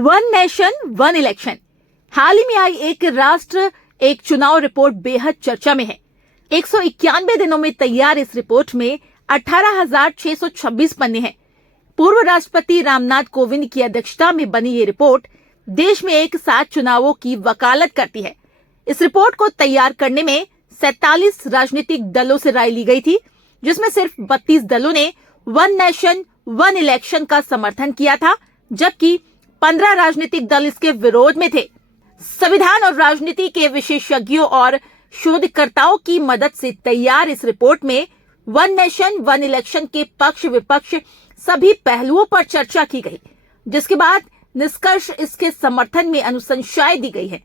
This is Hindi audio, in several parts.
One nation one election. हाल ही में आई एक राष्ट्र एक चुनाव रिपोर्ट बेहद चर्चा में है। 191 दिनों में तैयार इस रिपोर्ट में 18,626 पन्ने हैं। पूर्व राष्ट्रपति रामनाथ कोविंद की अध्यक्षता में बनी ये रिपोर्ट देश में एक साथ चुनावों की वकालत करती है। इस रिपोर्ट को तैयार करने में 47 राजनीतिक दलों से राय ली गई थी, जिसमें सिर्फ 32 दलों ने वन नेशन वन इलेक्शन का समर्थन किया था, जबकि 15 राजनीतिक दल इसके विरोध में थे। संविधान और राजनीति के विशेषज्ञों और शोधकर्ताओं की मदद से तैयार इस रिपोर्ट में वन नेशन वन इलेक्शन के पक्ष विपक्ष सभी पहलुओं पर चर्चा की गई, जिसके बाद निष्कर्ष इसके समर्थन में अनुशंसाएं दी गई है।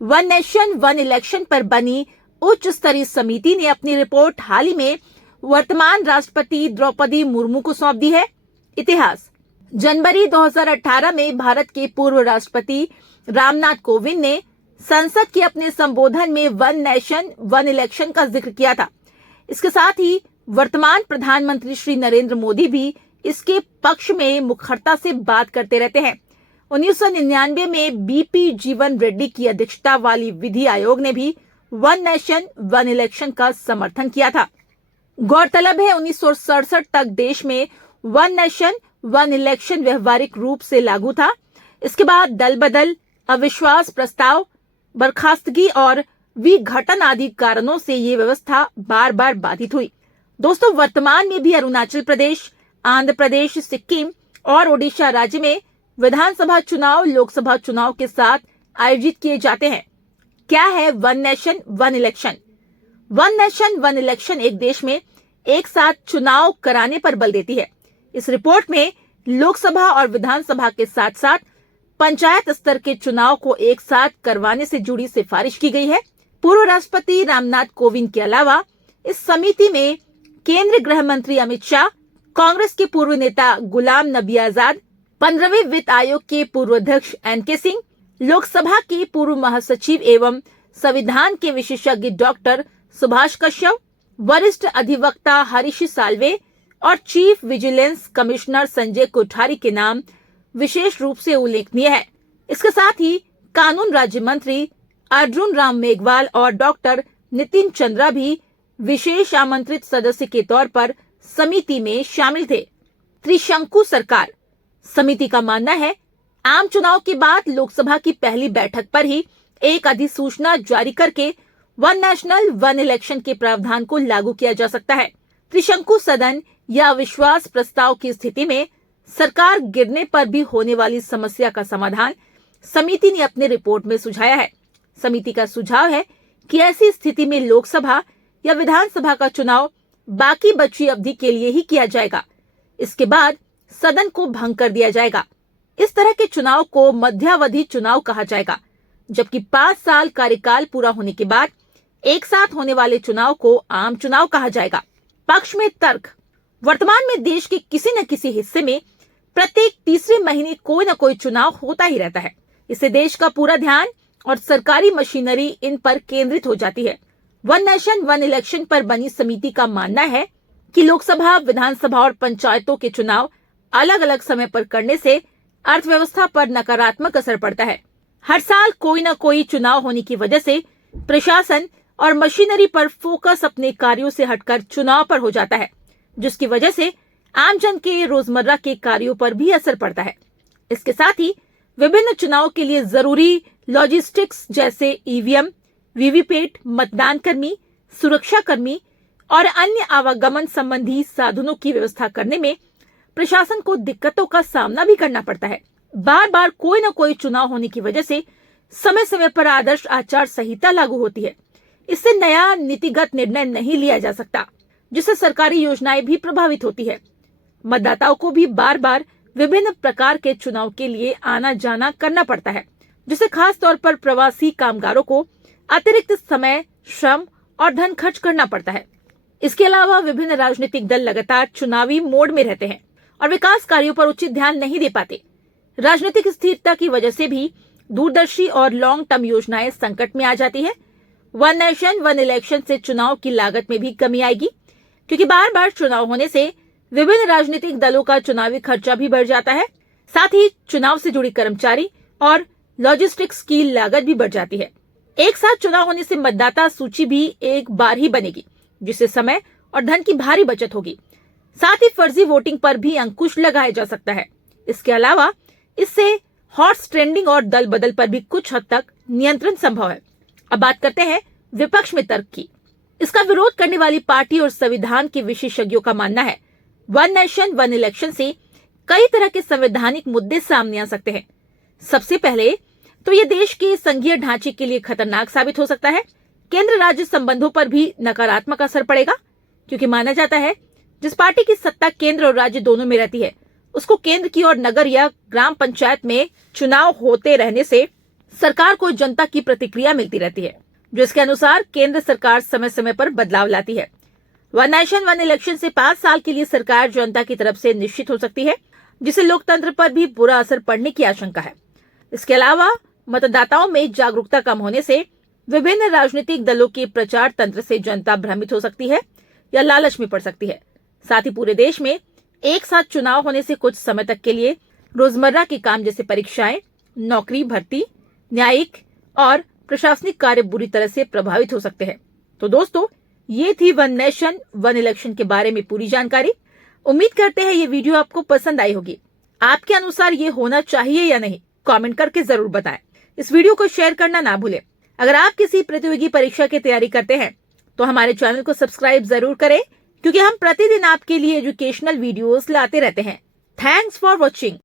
वन नेशन वन इलेक्शन पर बनी उच्च स्तरीय समिति ने अपनी रिपोर्ट हाल ही में वर्तमान राष्ट्रपति द्रौपदी मुर्मू को सौंप दी है। इतिहास: जनवरी 2018 में भारत के पूर्व राष्ट्रपति रामनाथ कोविंद ने संसद के अपने संबोधन में वन नेशन वन इलेक्शन का जिक्र किया था। इसके साथ ही वर्तमान प्रधानमंत्री श्री नरेंद्र मोदी भी इसके पक्ष में मुखरता से बात करते रहते हैं। 1999 में बीपी जीवन रेड्डी की अध्यक्षता वाली विधि आयोग ने भी वन नेशन वन इलेक्शन का समर्थन किया था। गौरतलब है 1967 तक देश में वन नेशन वन इलेक्शन व्यवहारिक रूप से लागू था। इसके बाद दल बदल, अविश्वास प्रस्ताव, बर्खास्तगी और विघटन आदि कारणों से ये व्यवस्था बार बार बाधित हुई। दोस्तों, वर्तमान में भी अरुणाचल प्रदेश, आंध्र प्रदेश, सिक्किम और ओडिशा राज्य में विधानसभा चुनाव लोकसभा चुनाव के साथ आयोजित किए जाते हैं। क्या है one nation one election? One nation one election एक देश में एक साथ चुनाव कराने पर बल देती है। इस रिपोर्ट में लोकसभा और विधानसभा के साथ साथ पंचायत स्तर के चुनाव को एक साथ करवाने से जुड़ी सिफारिश की गई है। पूर्व राष्ट्रपति रामनाथ कोविंद के अलावा इस समिति में केंद्रीय गृह मंत्री अमित शाह, कांग्रेस के पूर्व नेता गुलाम नबी आजाद, 15वें वित्त आयोग के पूर्व अध्यक्ष एनके सिंह, लोकसभा के पूर्व महासचिव एवं संविधान के विशेषज्ञ डॉक्टर सुभाष कश्यप, वरिष्ठ अधिवक्ता हरीश साल्वे और chief vigilance commissioner Sanjay Kothari के नाम विशेष रूप से उल्लेखनीय है। इसके साथ ही कानून राज्य मंत्री अर्जुन राम मेघवाल और डॉक्टर नितिन चंद्रा भी विशेष आमंत्रित सदस्य के तौर पर समिति में शामिल थे। त्रिशंकु सरकार: समिति का मानना है आम चुनाव के बाद लोकसभा की पहली बैठक पर ही एक अधिसूचना जारी करके वन नेशनल वन इलेक्शन के प्रावधान को लागू किया जा सकता है। त्रिशंकु सदन या अविश्वास प्रस्ताव की स्थिति में सरकार गिरने पर भी होने वाली समस्या का समाधान समिति ने अपनी रिपोर्ट में सुझाया है। समिति का सुझाव है कि ऐसी स्थिति में लोकसभा या विधानसभा का चुनाव बाकी बची अवधि के लिए ही किया जाएगा। इसके बाद सदन को भंग कर दिया जाएगा। इस तरह के चुनाव को मध्यावधि चुनाव कहा जाएगा, जबकि 5 साल कार्यकाल पूरा होने के बाद एक साथ होने वाले चुनाव को आम चुनाव कहा जाएगा। पक्ष में तर्क: वर्तमान में देश के किसी न किसी हिस्से में प्रत्येक तीसरे महीने कोई न कोई चुनाव होता ही रहता है। इससे देश का पूरा ध्यान और सरकारी मशीनरी इन पर केंद्रित हो जाती है। वन नेशन वन इलेक्शन पर बनी समिति का मानना है कि लोकसभा, विधानसभा और पंचायतों के चुनाव अलग अलग समय पर करने से अर्थव्यवस्था पर नकारात्मक असर पड़ता है। हर साल कोई न कोई चुनाव होने की वजह से प्रशासन और मशीनरी पर फोकस अपने कार्यों से हटकर चुनाव पर हो जाता है, जिसकी वजह से आमजन के रोजमर्रा के कार्यों पर भी असर पड़ता है। इसके साथ ही विभिन्न चुनाव के लिए जरूरी लॉजिस्टिक्स जैसे ईवीएम, वीवीपैट, मतदान कर्मी, सुरक्षा कर्मी और अन्य आवागमन संबंधी साधनों की व्यवस्था करने में प्रशासन को दिक्कतों का सामना भी करना पड़ता है। बार बार कोई न कोई चुनाव होने की वजह से समय समय पर आदर्श आचार संहिता लागू होती है। इससे नया नीतिगत निर्णय नहीं लिया जा सकता, जिससे सरकारी योजनाएं भी प्रभावित होती है। मतदाताओं को भी बार बार विभिन्न प्रकार के चुनाव के लिए आना जाना करना पड़ता है, जिससे खास तौर पर प्रवासी कामगारों को अतिरिक्त समय, श्रम और धन खर्च करना पड़ता है। इसके अलावा विभिन्न राजनीतिक दल लगातार चुनावी मोड में रहते हैं और विकास कार्यों पर उचित ध्यान नहीं दे पाते। राजनीतिक स्थिरता की वजह से भी दूरदर्शी और लॉन्ग टर्म योजनाएं संकट में आ जाती है। वन नेशन वन इलेक्शन से चुनाव की लागत में भी कमी आएगी, क्योंकि बार बार चुनाव होने से विभिन्न राजनीतिक दलों का चुनावी खर्चा भी बढ़ जाता है। साथ ही चुनाव से जुड़ी कर्मचारी और लॉजिस्टिक्स की लागत भी बढ़ जाती है। एक साथ चुनाव होने से मतदाता सूची भी एक बार ही बनेगी, जिससे समय और धन की भारी बचत होगी। साथ ही फर्जी वोटिंग पर भी अंकुश लगाया जा सकता है। इसके अलावा इससे हॉर्स ट्रेंडिंग और दल बदल पर भी कुछ हद तक नियंत्रण संभव है। अब बात करते हैं विपक्ष में तर्क की। इसका विरोध करने वाली पार्टी और संविधान के विशेषज्ञों का मानना है, वन नेशन वन इलेक्शन से कई तरह के संवैधानिक मुद्दे सामने आ सकते हैं। सबसे पहले तो ये देश के संघीय ढांचे के लिए खतरनाक साबित हो सकता है। केंद्र राज्य संबंधों पर भी नकारात्मक असर पड़ेगा, क्योंकि माना जाता है जिस पार्टी की सत्ता केंद्र और राज्य दोनों में रहती है, उसको केंद्र की और नगर या ग्राम पंचायत में चुनाव होते रहने से सरकार को जनता की प्रतिक्रिया मिलती रहती है, जो इसके अनुसार केंद्र सरकार समय समय पर बदलाव लाती है। वन नेशन वन इलेक्शन से 5 साल के लिए सरकार जनता की तरफ से निश्चित हो सकती है, जिससे लोकतंत्र पर भी बुरा असर पड़ने की आशंका है। इसके अलावा मतदाताओं में जागरूकता कम होने से विभिन्न राजनीतिक दलों के प्रचार तंत्र से जनता भ्रमित हो सकती है या लालच में पड़ सकती है। साथ ही पूरे देश में एक साथ चुनाव होने से कुछ समय तक के लिए रोजमर्रा के काम जैसे परीक्षाएं, नौकरी, भर्ती, न्यायिक और प्रशासनिक कार्य बुरी तरह से प्रभावित हो सकते हैं। तो दोस्तों, ये थी वन नेशन वन इलेक्शन के बारे में पूरी जानकारी। उम्मीद करते हैं ये वीडियो आपको पसंद आई होगी। आपके अनुसार ये होना चाहिए या नहीं, कमेंट करके जरूर बताएं। इस वीडियो को शेयर करना ना भूलें। अगर आप किसी प्रतियोगी परीक्षा की तैयारी करते हैं तो हमारे चैनल को सब्सक्राइब जरूर करें, क्योंकि हम प्रतिदिन आपके लिए एजुकेशनल वीडियोस लाते रहते हैं। Thanks for watching.